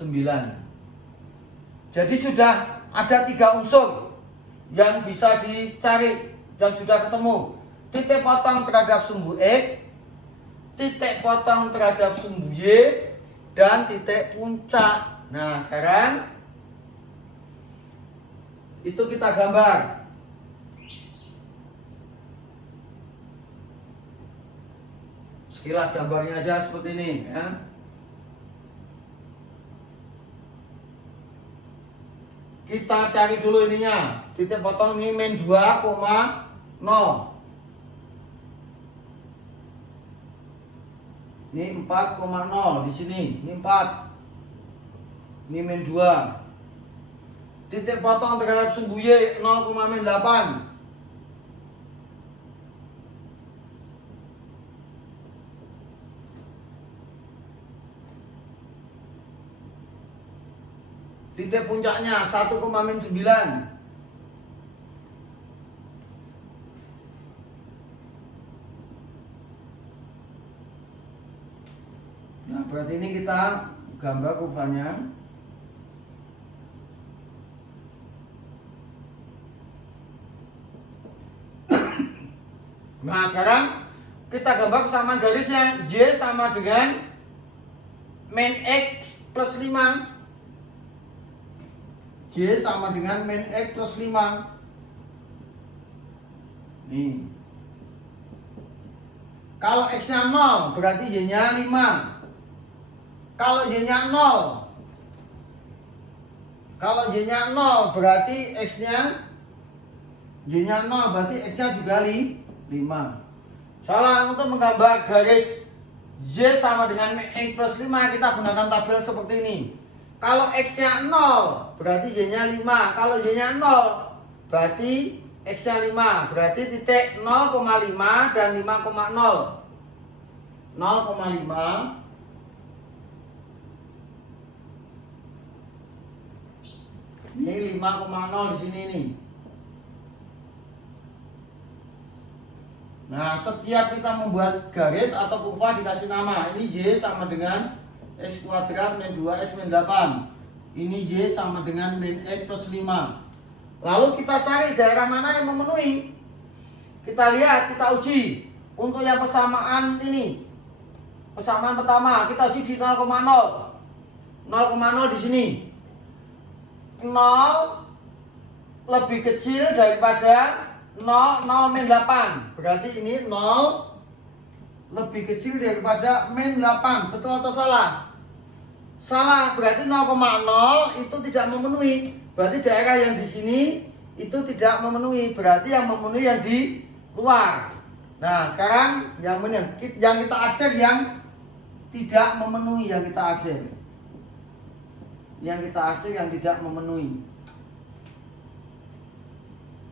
Jadi sudah ada 3 unsur yang bisa dicari, yang sudah ketemu. Titik potong terhadap sumbu X, titik potong terhadap sumbu Y, dan titik puncak. Nah sekarang itu kita gambar. Sekilas gambarnya aja seperti ini ya. Kita cari dulu ininya. Titik potong ini min 2,0. Ini 4,0 di sini. Ini 4. Ini min 2. Titik potong terhadap sumbu Y 0,-8. Titik puncaknya 1,-9. Nah, berarti ini kita gambar kurvanya. Nah, sekarang kita gambar persamaan garisnya. Y sama dengan min X plus 5. Y sama dengan min X plus 5. Nih. Kalau X-nya 0 berarti Y-nya 5. Kalau Y-nya 0, kalau Y-nya 0 berarti X-nya, Y-nya 0 berarti X-nya juga 5. Salah, untuk menggambar garis Y sama dengan X plus 5 kita gunakan tabel seperti ini. Kalau X-nya 0 berarti Y-nya 5. Kalau Y-nya 0 berarti X-nya 5, berarti titik 0,5 dan 5,0. 0,5 ini 5,0 di sini nih. Nah, setiap kita membuat garis atau kurva dikasih nama. Ini Y sama dengan X kuadrat min 2X min 8. Ini Y sama dengan min X plus 5. Lalu kita cari daerah mana yang memenuhi. Kita lihat, kita uji. Untuk yang persamaan ini, persamaan pertama, kita uji di 0,0. 0,0 di sini. 0 lebih kecil daripada 0 min 8. Berarti ini 0 lebih kecil daripada min 8. Betul atau salah? Salah, berarti 0,0 itu tidak memenuhi. Berarti daerah yang di sini itu tidak memenuhi. Berarti yang memenuhi yang di luar. Nah, sekarang yang kita aksir yang tidak memenuhi, yang kita aksir. Yang kita aksir yang tidak memenuhi.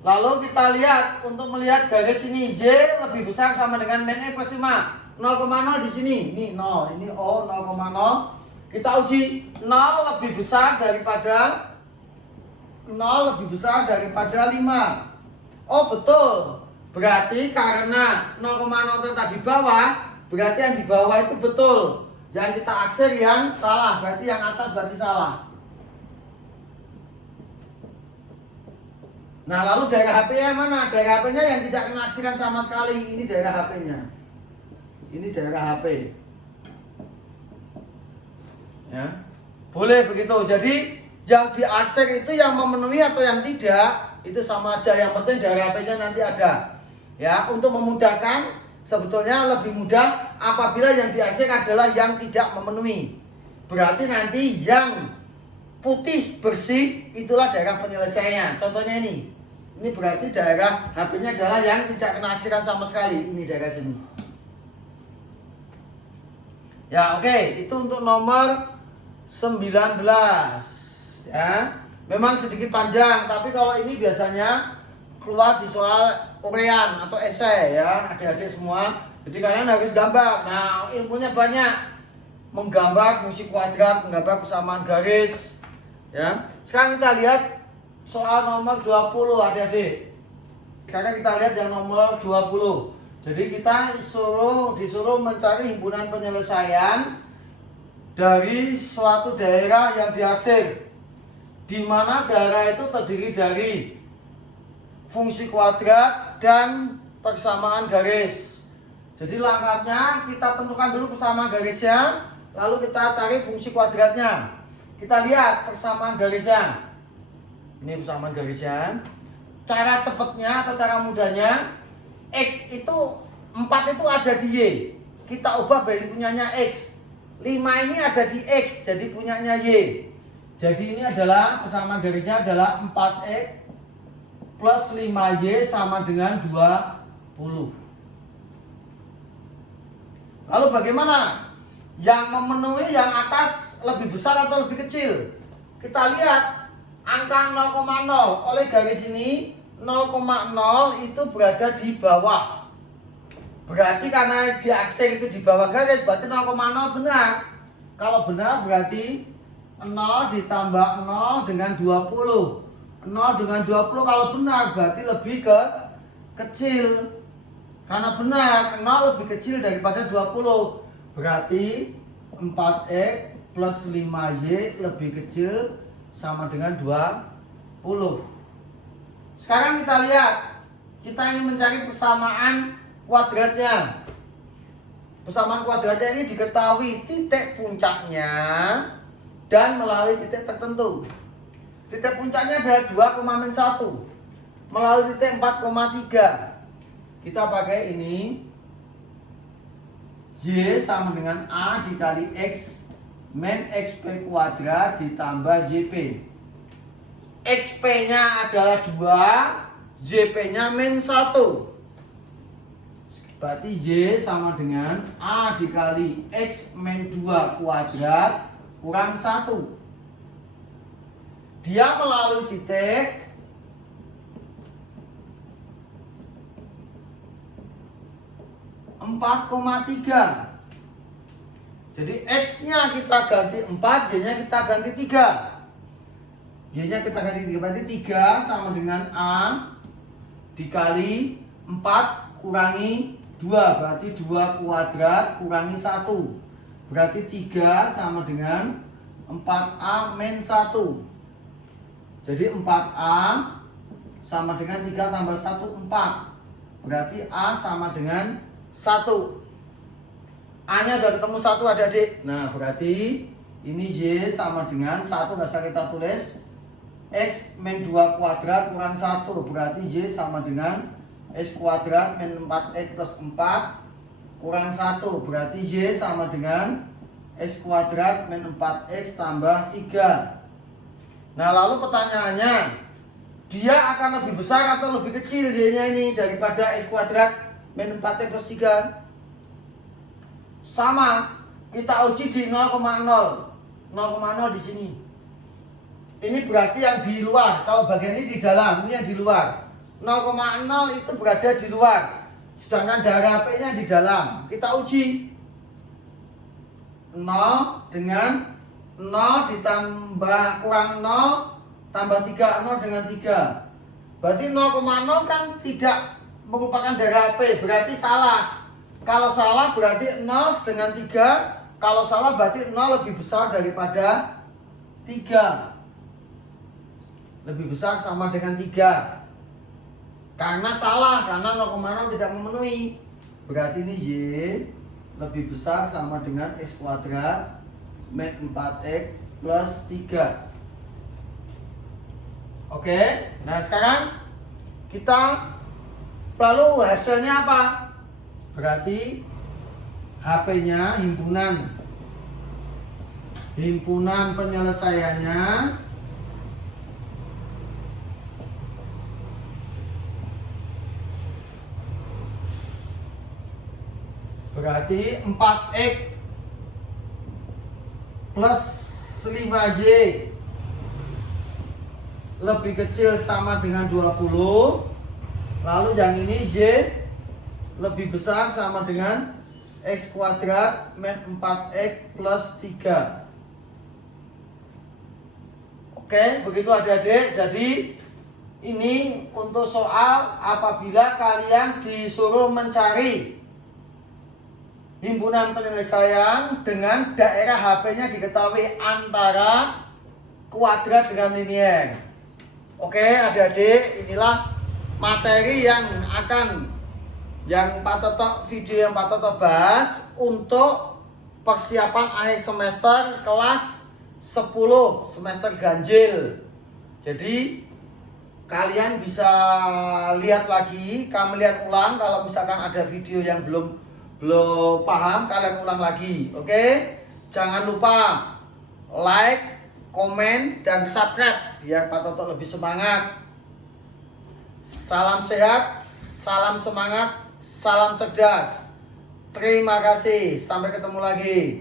Lalu kita lihat, untuk melihat garis ini Y lebih besar sama dengan min X plus 5. 0,0 di sini. Ini 0, ini O 0,0. Kita uji 0 lebih besar daripada 5. Oh betul. Berarti karena 0,0 tetap di bawah, berarti yang di bawah itu betul. Yang kita aksir yang salah, berarti yang atas berarti salah. Nah, lalu daerah HP-nya mana? Daerah HP-nya yang tidak kena aksiran sama sekali. Ini daerah HP-nya. Ini daerah HP. Ya. Boleh begitu. Jadi yang diaksir itu yang memenuhi atau yang tidak, itu sama aja. Yang penting daerah HP-nya nanti ada. Ya, untuk memudahkan, sebetulnya lebih mudah apabila yang diaksir adalah yang tidak memenuhi. Berarti nanti yang putih bersih itulah daerah penyelesaiannya. Contohnya ini. Ini berarti daerah HP-nya adalah yang tidak kena aksiran sama sekali. Ini daerah sini. Ya, oke. Itu untuk nomor 19. Ya. Memang sedikit panjang, tapi kalau ini biasanya keluar di soal urean atau esai ya, adik-adik semua. Jadi kalian harus gambar. Nah, ilmunya banyak. Menggambar fungsi kuadrat, menggambar persamaan garis. Ya. Sekarang kita lihat soal nomor 20 adik-adik. Sekarang kita lihat yang nomor 20. Jadi kita disuruh mencari himpunan penyelesaian dari suatu daerah yang diaksir. Di mana daerah itu terdiri dari fungsi kuadrat dan persamaan garis. Jadi langkahnya kita tentukan dulu persamaan garisnya, lalu kita cari fungsi kuadratnya. Kita lihat persamaan garisnya. Ini persamaan garisnya. Cara cepatnya atau cara mudahnya, X itu 4 itu ada di Y. Kita ubah dari punyanya X. 5 ini ada di X, jadi punyanya Y. Jadi ini adalah persamaan garisnya adalah 4X plus 5Y sama dengan 20. Lalu bagaimana? Yang memenuhi yang atas lebih besar atau lebih kecil? Kita lihat angka 0,0 oleh garis ini 0,0 itu berada di bawah. Berarti karena diaksir itu di bawah garis, berarti 0,0 benar. Kalau benar berarti 0 ditambah 0 dengan 20. 0 dengan 20 kalau benar berarti lebih kecil. Karena benar 0 lebih kecil daripada 20. Berarti 4X plus 5Y lebih kecil sama dengan 20. Sekarang kita lihat. Kita ingin mencari persamaan kuadratnya. Persamaan kuadratnya ini diketahui titik puncaknya dan melalui titik tertentu. Titik puncaknya adalah 2,-1 melalui titik 4,3. Kita pakai ini. Y sama dengan A dikali X min XP kuadrat ditambah YP. XP nya adalah 2, YP nya min 1. Berarti Y sama dengan A dikali X min 2 kuadrat kurang 1. Dia melalui titik 4,3. Jadi X-nya kita ganti 4, Y-nya kita ganti 3. Y-nya kita ganti 3, berarti 3 sama dengan A dikali 4 kurangi 2, berarti 2 kuadrat kurangi 1. Berarti 3 sama dengan 4A min 1. Jadi 4A sama dengan 3 tambah 1, 4. Berarti A sama dengan 1. A nya sudah ketemu 1 adik-adik. Nah berarti ini Y sama dengan 1, nggak usah kita tulis. X min 2 kuadrat kurang 1. Berarti Y sama dengan X kuadrat min 4X plus 4 kurang 1. Berarti Y sama dengan X kuadrat min 4X tambah 3. Nah lalu pertanyaannya, dia akan lebih besar atau lebih kecil Y nya ini daripada X kuadrat min 4X plus 3? Sama, kita uji di 0,0. 0,0 di sini. Ini berarti yang di luar. Kalau bagian ini di dalam, ini yang di luar. 0,0 itu berada di luar. Sedangkan darah P-nya di dalam. Kita uji. 0 dengan 0 ditambah kurang 0 tambah 3, 0 dengan 3. Berarti 0,0 kan tidak merupakan darah P, berarti salah. Kalau salah berarti 0 dengan 3. Kalau salah berarti 0 lebih besar daripada 3. Lebih besar sama dengan 3. Karena salah, karena 0,0 tidak memenuhi. Berarti ini Y lebih besar sama dengan X kuadrat min 4X plus 3. Oke, nah sekarang kita lalu hasilnya apa? Berarti HP-nya himpunan penyelesaiannya berarti 4X plus 5Y lebih kecil sama dengan 20. Lalu yang ini Y lebih besar sama dengan X kuadrat min 4X plus 3. Oke, begitu adik-adik. Jadi ini untuk soal apabila kalian disuruh mencari himpunan penyelesaian dengan daerah HP-nya diketahui antara kuadrat dengan linier. Oke adik-adik, inilah materi yang Pak Toto bahas untuk persiapan akhir semester kelas 10 semester ganjil. Jadi kalian bisa lihat lagi, kami lihat ulang. Kalau misalkan ada video yang belum paham, kalian ulang lagi. Oke, jangan lupa like, komen, dan subscribe biar Pak Toto lebih semangat. Salam sehat, salam semangat, salam cerdas. Terima kasih, sampai ketemu lagi.